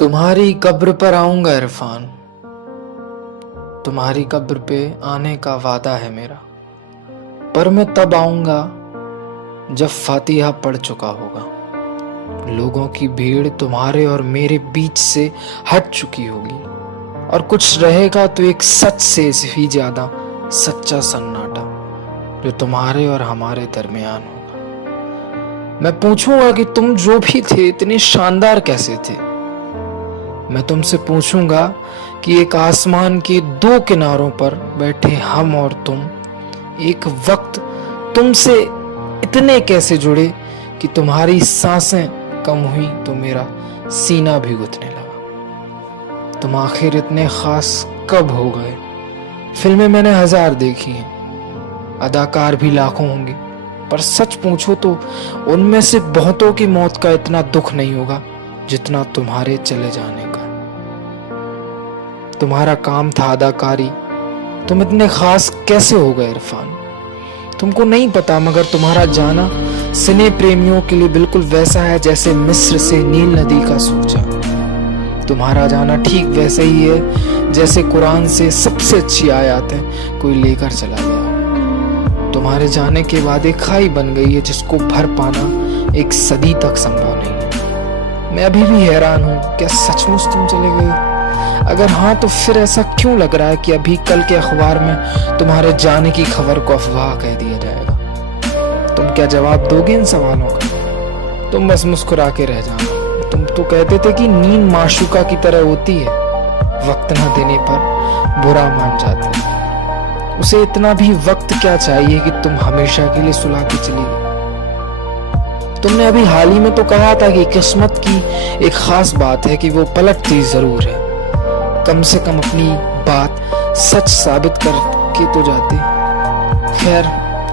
तुम्हारी कब्र पर आऊंगा इरफान। तुम्हारी कब्र पे आने का वादा है मेरा, पर मैं तब आऊंगा जब फातिहा पढ़ चुका होगा। लोगों की भीड़ तुम्हारे और मेरे बीच से हट चुकी होगी और कुछ रहेगा तो एक सच से भी ज्यादा सच्चा सन्नाटा जो तुम्हारे और हमारे दरमियान होगा। मैं पूछूंगा कि तुम जो भी थे इतने शानदार कैसे थे। मैं तुमसे पूछूंगा कि एक आसमान के दो किनारों पर बैठे हम और तुम एक वक्त तुमसे इतने कैसे जुड़े कि तुम्हारी सांसें कम हुई तो मेरा सीना भी गुथने लगा। तुम आखिर इतने खास कब हो गए? फिल्में मैंने 1000 देखी हैं, अदाकार भी लाखों होंगे, पर सच पूछो तो उनमें से बहुतों की मौत का इतना दुख नहीं होगा जितना तुम्हारे चले जाने का। तुम्हारा काम था अदाकारी, तुम इतने खास कैसे हो गए इरफान? तुमको नहीं पता, मगर तुम्हारा जाना सिने प्रेमियों के लिए बिल्कुल वैसा है जैसे मिस्र से नील नदी का सूचा। तुम्हारा जाना ठीक वैसे ही है जैसे कुरान से सबसे अच्छी आयतें कोई लेकर चला गया। तुम्हारे जाने के बाद एक खाई बन गई है जिसको भर पाना एक सदी तक संभव नहीं है। मैं अभी भी हैरान हूँ, क्या सचमुच तुम चले गए? अगर हाँ तो फिर ऐसा क्यों लग रहा है कि अभी कल के अखबार में तुम्हारे जाने की खबर को अफवाह कह दिया जाएगा? तुम क्या जवाब दोगे इन सवालों का? तुम बस मुस्कुरा के रह जाना। तुम तो कहते थे कि नींद माशूका की तरह होती है, वक्त ना देने पर बुरा मान जाते हैं। उसे इतना भी वक्त क्या चाहिए कि तुम हमेशा के लिए सुला के चली गई? तुमने अभी हाल ही में तो कहा था कि किस्मत की एक खास बात है कि वो पलटती जरूर है। कम से कम अपनी बात सच साबित करके तो जाते। खैर,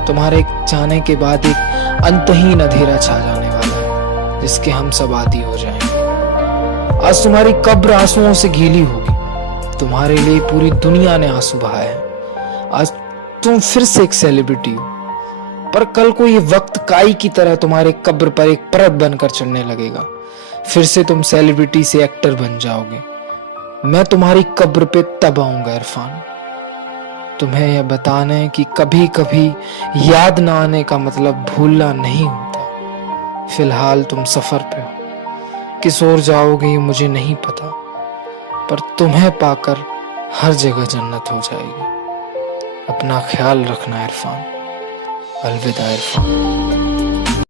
तुम्हारे जाने के बाद एक अंतहीन अंधेरा छा जाने वाला है जिसके हम सब आदी हो जाएंगे। आज तुम्हारी कब्र आंसुओं से गीली होगी। तुम्हारे लिए पूरी दुनिया ने आंसू बहाए हैं। आज तुम फिर से एक सेलिब्रिटी हो, पर कल को ये वक्त काई की तरह तुम्हारे कब्र पर एक परत बनकर चढ़ने लगेगा। फिर से तुम सेलिब्रिटी से एक्टर बन जाओगे। मैं तुम्हारी कब्र पे तब आऊंगा इरफान, तुम्हें यह बताने कि कभी कभी याद ना आने का मतलब भूलना नहीं होता। फिलहाल तुम सफर पे हो, किस ओर जाओगे ये मुझे नहीं पता, पर तुम्हें पाकर हर जगह जन्नत हो जाएगी। अपना ख्याल रखना इरफान। अलविदा इरफान।